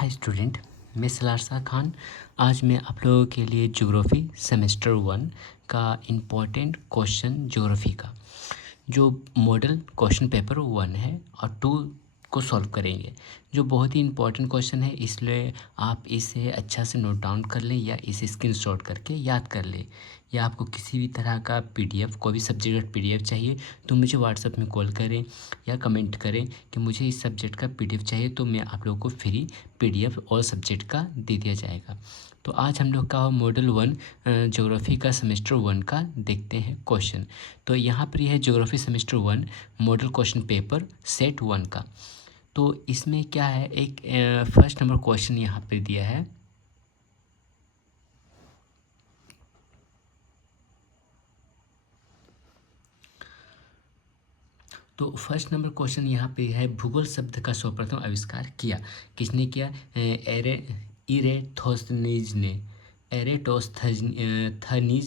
Hi student, मैं सलारसा खान। आज मैं आप लोगों के लिए ज्योग्राफी सेमेस्टर 1 का इम्पोर्टेंट क्वेश्चन ज्योग्राफी का जो मॉडल क्वेश्चन पेपर 1 है और 2 को सॉल्व करेंगे, जो बहुत ही इम्पोर्टेंट क्वेश्चन है। इसलिए आप इसे अच्छा से नोट डाउन कर लें या इसे स्क्रीनशॉट करके याद कर लें, या आपको किसी भी तरह का पीडीएफ, कोई भी सब्जेक्ट का पीडीएफ चाहिए तो मुझे व्हाट्सएप में कॉल करें या कमेंट करें कि मुझे इस सब्जेक्ट का पीडीएफ चाहिए, तो मैं आप लोगों को फ्री पीडीएफ ऑल सब्जेक्ट का दे दिया जाएगा। तो आज हम लोग का मॉडल 1 ज्योग्राफी का सेमेस्टर 1 का देखते हैं क्वेश्चन। तो यहाँ पर यह है geography semester 1 model question paper set 1 का। तो इसमें क्या है, एक फर्स्ट नंबर क्वेश्चन यहाँ पर दिया है। तो फर्स्ट नंबर क्वेश्चन यहाँ पे है, भूगोल शब्द का सर्वप्रथम आविष्कार किया किसने किया? एरेटोस्थनीज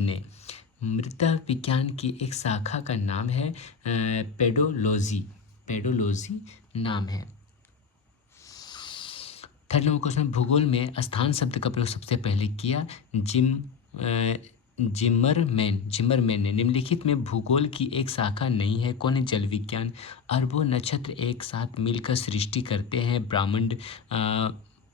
ने। मृदा विज्ञान की एक शाखा का नाम है पेडोलॉजी नाम है। थर्ड नंबर क्वेश्चन, भूगोल में स्थान शब्द का प्रयोग सबसे पहले किया जिमरमैन ने। निम्नलिखित में भूगोल की एक शाखा नहीं है, कौन है? जल विज्ञान। अरबों नक्षत्र एक साथ मिलकर सृष्टि करते हैं ब्रह्मांड।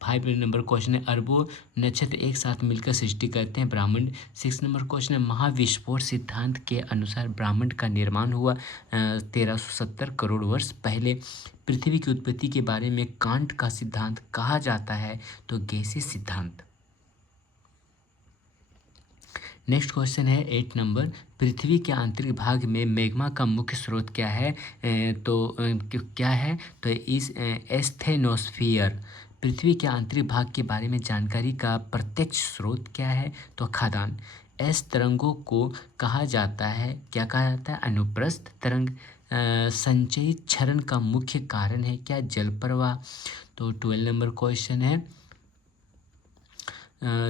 5 नंबर क्वेश्चन है, अरबों नक्षत्र एक साथ मिलकर सृष्टि करते हैं ब्रह्मांड। 6 नंबर क्वेश्चन है, महाविस्फोट सिद्धांत के अनुसार ब्रह्मांड का निर्माण हुआ 1370 करोड़ वर्ष पहले। पृथ्वी की उत्पत्ति के बारे में कांट का सिद्धांत कहा जाता है, तो गैसीय सिद्धांत। नेक्स्ट क्वेश्चन है 8 नंबर, पृथ्वी के आंतरिक भाग में मैग्मा का मुख्य स्रोत क्या है? क्या है? तो इस एस्थेनोस्फीयर। पृथ्वी के आंतरिक भाग के बारे में जानकारी का प्रत्यक्ष स्रोत क्या है? तो खदान। एस तरंगों को कहा जाता है, क्या कहा जाता है? अनुप्रस्थ तरंग। संचयित क्षरण का मुख्य कारण है क्या? जल प्रवाह। तो 12 नंबर क्वेश्चन है,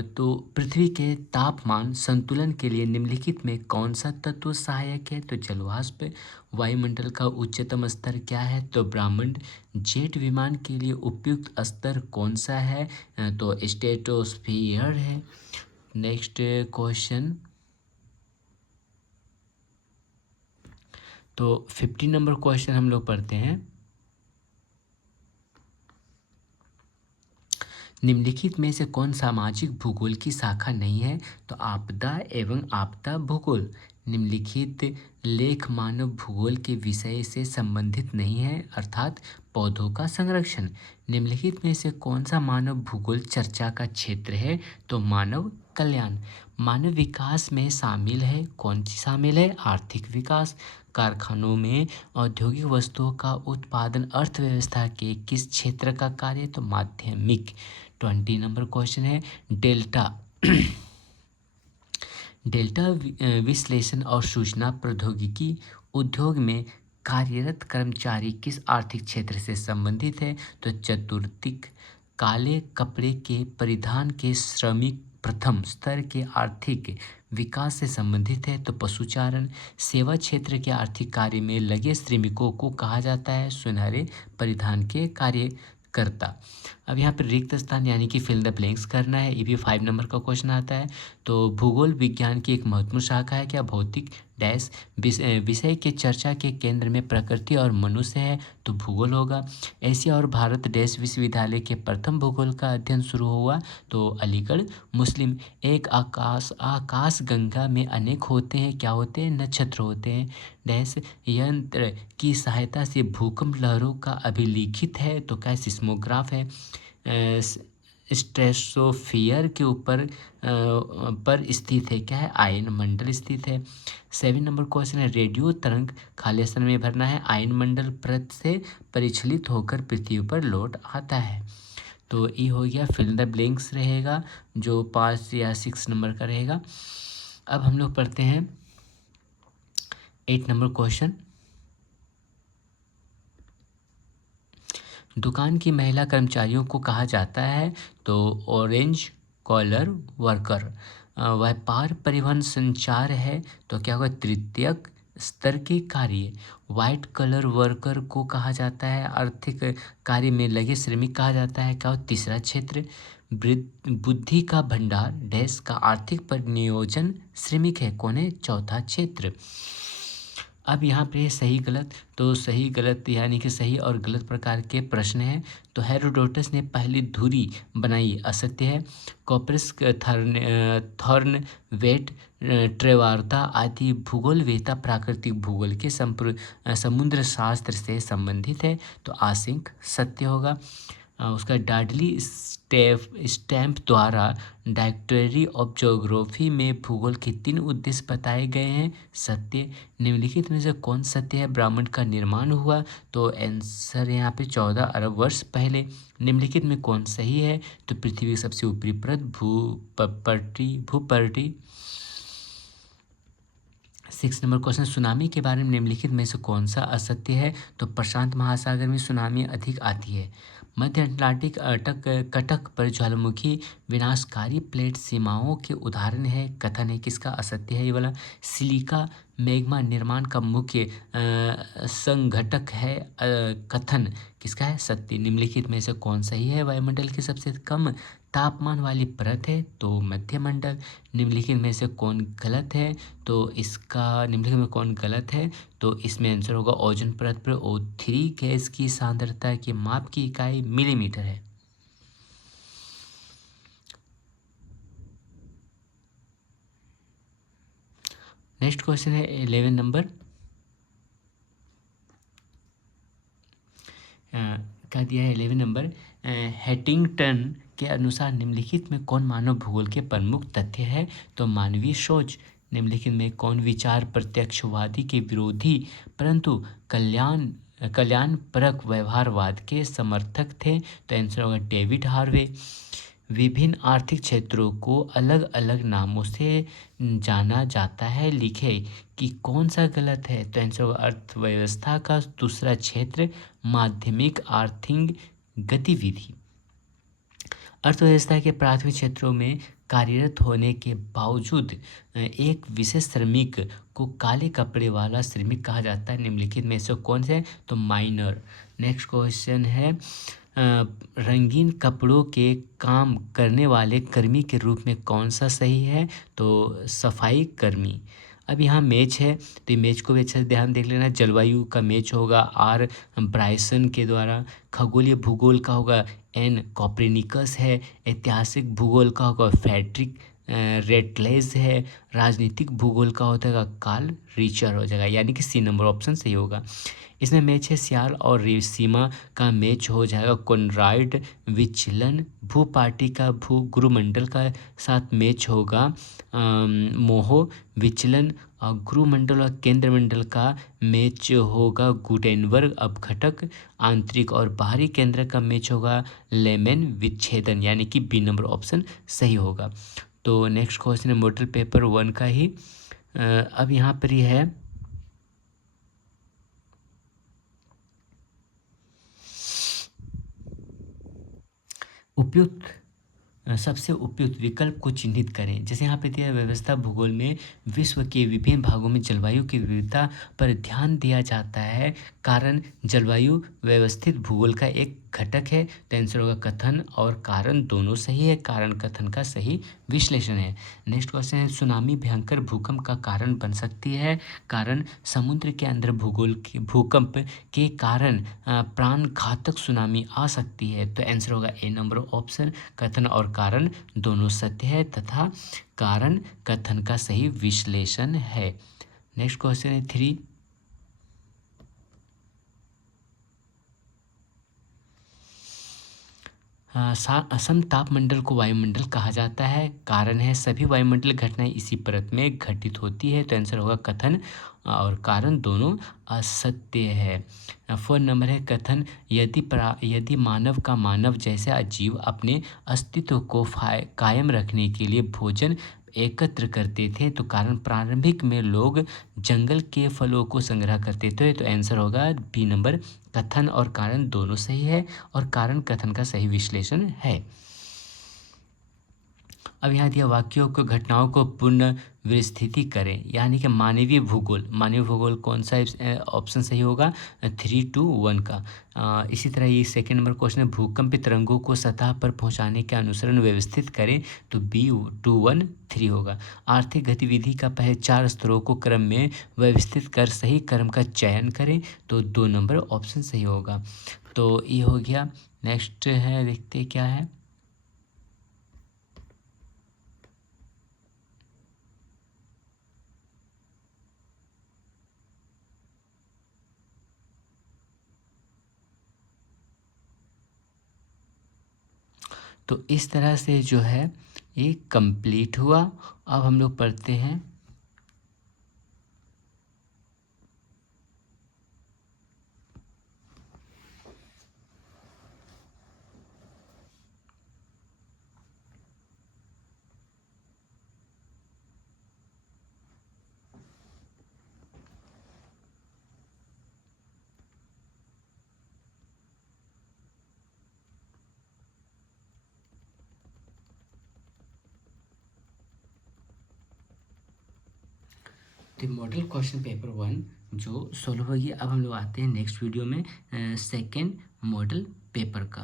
तो पृथ्वी के तापमान संतुलन के लिए निम्नलिखित में कौन सा तत्व सहायक है? तो जलवाष्प। वायुमंडल का उच्चतम स्तर क्या है? तो ब्रह्मांड। जेट विमान के लिए उपयुक्त स्तर कौन सा है? तो स्ट्रेटोस्फियर है। नेक्स्ट क्वेश्चन, तो 15 नंबर क्वेश्चन हम लोग पढ़ते हैं। निम्नलिखित में से कौन सामाजिक भूगोल की शाखा नहीं है? तो आपदा एवं आपदा भूगोल। निम्नलिखित लेख मानव भूगोल के विषय से संबंधित नहीं है, अर्थात पौधों का संरक्षण। निम्नलिखित में से कौन सा मानव भूगोल चर्चा का क्षेत्र है? तो मानव कल्याण। मानव विकास में शामिल है, कौन सी शामिल है? आर्थिक विकास। कारखानों में औद्योगिक वस्तुओं का उत्पादन अर्थव्यवस्था के किस क्षेत्र का कार्य? तो माध्यमिक। 20 नंबर क्वेश्चन है, डेल्टा विश्लेषण और सूचना प्रौद्योगिकी उद्योग में कार्यरत कर्मचारी किस आर्थिक क्षेत्र से संबंधित है? तो चतुर्थिक। काले कपड़े के परिधान के श्रमिक प्रथम स्तर के आर्थिक विकास से संबंधित है, तो पशुचारण। सेवा क्षेत्र के आर्थिक कार्य में लगे श्रमिकों को कहा जाता है सुनहरे परिधान के कार्यकर्ता। अब यहाँ पर रिक्त स्थान यानी कि फिल द ब्लैंक्स करना है, ये भी 5 नंबर का क्वेश्चन आता है। तो भूगोल विज्ञान की एक महत्वपूर्ण शाखा है क्या? भौतिक डैश विषय के चर्चा के केंद्र में प्रकृति और मनुष्य है, तो भूगोल होगा। एशिया और भारत डैश विश्वविद्यालय के प्रथम भूगोल का अध्ययन शुरू हुआ, तो अलीगढ़ मुस्लिम। एक आकाश गंगा में अनेक होते हैं, क्या होते हैं? नक्षत्र होते हैं। डैश यंत्र की सहायता से भूकंप लहरों का अभिलिखित है, तो क्या? सिस्मोग्राफ है। स्ट्रेटोस्फियर के ऊपर पर स्थित है, क्या है? आयन मंडल स्थित है। 7 नंबर क्वेश्चन है, रेडियो तरंग खाली स्थान में भरना है, आयन मंडल परत से परिचलित होकर पृथ्वी पर लौट आता है। तो ये हो गया फिल द ब्लैंक्स रहेगा, जो 5 या 6 नंबर का रहेगा। अब हम लोग पढ़ते हैं 8 नंबर क्वेश्चन, दुकान की महिला कर्मचारियों को कहा जाता है, तो ऑरेंज कॉलर वर्कर। व्यापार परिवहन संचार है, तो क्या होगा? तृतीयक स्तर के कार्य। वाइट कलर वर्कर को कहा जाता है, आर्थिक कार्य में लगे श्रमिक कहा जाता है। क्या तीसरा क्षेत्र बुद्धि का भंडार डैश का आर्थिक परिनियोजन श्रमिक है, कौन है, चौथा क्षेत्र। अब यहाँ पे सही गलत, तो सही गलत यानी कि सही और गलत प्रकार के प्रश्न हैं। तो हेरोडोटस ने पहली धुरी बनाई, असत्य है। कॉपरस थॉर्न वेट ट्रेवार्ता आदि भूगोलवेत्ता प्राकृतिक भूगोल के समुद्र शास्त्र से संबंधित है, तो आसिंक सत्य होगा। उसका डाडली स्टैम्प द्वारा डायरेक्टरी ऑफ ज्योग्राफी में भूगोल के 3 उद्देश्य बताए गए हैं, सत्य। निम्नलिखित में से कौन सत्य है, ब्रह्मांड का निर्माण हुआ, तो आंसर यहाँ पे 14 अरब वर्ष पहले। निम्नलिखित में कौन सही है, तो पृथ्वी की सबसे ऊपरी परत भूपर्टी। 6 नंबर क्वेश्चन, सुनामी के बारे में निम्नलिखित में से कौन सा असत्य है, तो प्रशांत महासागर में सुनामी अधिक आती है। मध्य अटलांटिक कटक पर ज्वालामुखी विनाशकारी प्लेट सीमाओं के उदाहरण है, कथन है, किसका असत्य है ये वाला। सिलिका मैग्मा निर्माण का मुख्य संघटक है, कथन किसका है, सत्य। निम्नलिखित में से कौन सही है, वायुमंडल की सबसे कम तापमान वाली परत है, तो मध्यमंडल। निम्नलिखित में से कौन गलत है, तो इसका निम्नलिखित में कौन गलत है, तो इसमें आंसर होगा ओजोन परत पर O3 गैस की सांद्रता के माप की इकाई मिलीमीटर है। नेक्स्ट क्वेश्चन है 11 नंबर, क्या दिया है 11 नंबर, हैटिंगटन के अनुसार निम्नलिखित में कौन मानव भूगोल के प्रमुख तथ्य है, तो मानवीय सोच। निम्नलिखित में कौन विचार प्रत्यक्षवादी के विरोधी परंतु कल्याणपरक व्यवहारवाद के समर्थक थे, तो आंसर होगा डेविड हार्वे। विभिन्न आर्थिक क्षेत्रों को अलग अलग नामों से जाना जाता है, लिखे कि कौन सा गलत है, तो आंसर होगा अर्थव्यवस्था का दूसरा क्षेत्र माध्यमिक आर्थिक गतिविधि। अर्थव्यवस्था के प्राथमिक क्षेत्रों में कार्यरत होने के बावजूद एक विशेष श्रमिक को काले कपड़े वाला श्रमिक कहा जाता है। निम्नलिखित में से कौन से, तो माइनर। नेक्स्ट क्वेश्चन है, रंगीन कपड़ों के काम करने वाले कर्मी के रूप में कौन सा सही है, तो सफाई कर्मी। अब यहाँ मैच है, तो मैच को भी अच्छे से ध्यान देख लेना। जलवायु का मैच होगा आर ब्रायसन के द्वारा, खगोलीय भूगोल का होगा एन कॉपरेनिकस है, ऐतिहासिक भूगोल का होगा फ्रेडरिक रेटलेज है, राजनीतिक भूगोल का होता है कार्ल रिचर हो जाएगा, यानी कि सी नंबर ऑप्शन सही होगा। इसमें मैच है सियाल और रेसीमा का मैच हो जाएगा कॉनराड विचलन। भूपाटी का भू गुरुमंडल का साथ मैच होगा मोहो विचलन, और गुरुमंडल और केंद्र मंडल का मैच होगा गुटेनबर्ग अपघटक। आंतरिक और बाहरी केंद्र का मैच होगा लेमेन विच्छेदन, यानी कि बी नंबर ऑप्शन सही होगा। तो नेक्स्ट क्वेश्चन है मॉडल पेपर 1 का ही। अब यहाँ पर ही है उपयुक्त सबसे उपयुक्त विकल्प को चिन्हित करें। जैसे यहाँ पे दिया व्यवस्था भूगोल में विश्व के विभिन्न भागों में जलवायु की विविधता पर ध्यान दिया जाता है, कारण जलवायु व्यवस्थित भूगोल का एक घटक है, तो आंसर होगा कथन और कारण दोनों सही है, कारण कथन का सही विश्लेषण है। नेक्स्ट क्वेश्चन है, सुनामी भयंकर भूकंप का कारण बन सकती है, कारण समुद्र के अंदर भूकंप के कारण प्राण घातक सुनामी आ सकती है, तो आंसर होगा ए नंबर ऑप्शन, कथन और कारण दोनों सत्य है तथा कारण कथन का सही विश्लेषण है। नेक्स्ट क्वेश्चन है 3, असम तापमंडल को वायुमंडल कहा जाता है, कारण है सभी वायुमंडल घटनाएं इसी परत में घटित होती है, तो आंसर होगा कथन और कारण दोनों असत्य है। 4 नंबर है कथन, यदि मानव का मानव जैसे अजीव अपने अस्तित्व को कायम रखने के लिए भोजन एकत्र करते थे, तो कारण प्रारंभिक में लोग जंगल के फलों को संग्रह करते थे, तो आंसर होगा बी नंबर, कथन और कारण दोनों सही है और कारण कथन का सही विश्लेषण है। अब यहाँ दिया वाक्यों को घटनाओं को पुनर्विस्थिति करें, यानी कि मानवीय भूगोल कौन सा ऑप्शन सही होगा? 3-2-1 का। इसी तरह ये सेकंड नंबर क्वेश्चन है, भूकंप तरंगों को सतह पर पहुंचाने के अनुसरण व्यवस्थित करें, तो B2-1-3 होगा। आर्थिक गतिविधि का पहले 4 स्तरों को क्रम में व्यवस्थित कर सही क्रम का चयन करें, तो 2 नंबर ऑप्शन सही होगा। तो ये हो गया। नेक्स्ट है, देखते क्या है। तो इस तरह से जो है ये कंप्लीट हुआ। अब हम लोग पढ़ते हैं तो मॉडल क्वेश्चन पेपर 1 जो सोल्व होगी। अब हम लोग आते हैं नेक्स्ट वीडियो में सेकेंड मॉडल पेपर का।